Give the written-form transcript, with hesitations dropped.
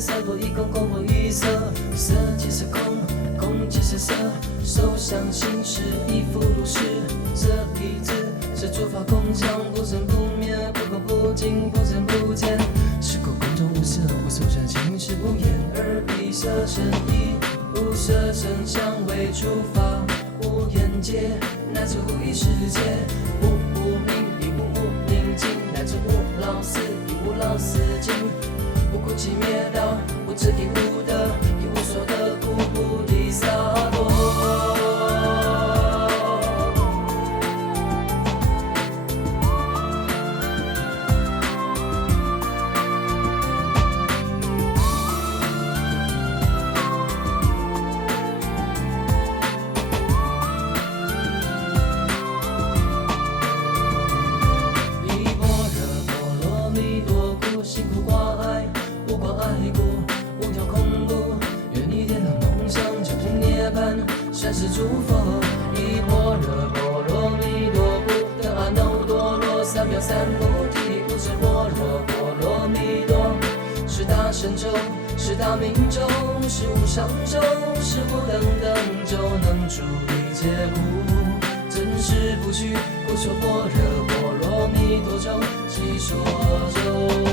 三多一空，空多一色，色即是空，空即是色。手相心是一副如是，这一字是诸法空相，不生不灭，不垢不净，不增不减。是空空中无色，无所相心是不言，而彼色生一，无色声相为诸法，无眼界乃至无意识界，无无明亦无无明尽，乃至无老死亦无老死尽，无苦集灭道，无智亦无得，亦无所得，故菩提萨埵。心不挂碍，不挂碍故，无条空故。愿你点亮梦想，究竟涅槃，善是诸佛。依般若波罗蜜多故，得阿耨多罗三藐三菩提。不是般若波罗蜜多，是大神咒，是大明咒，是无上咒，是无等等咒，能助一切苦。真实不虚，故说般若波罗蜜多咒，即说咒。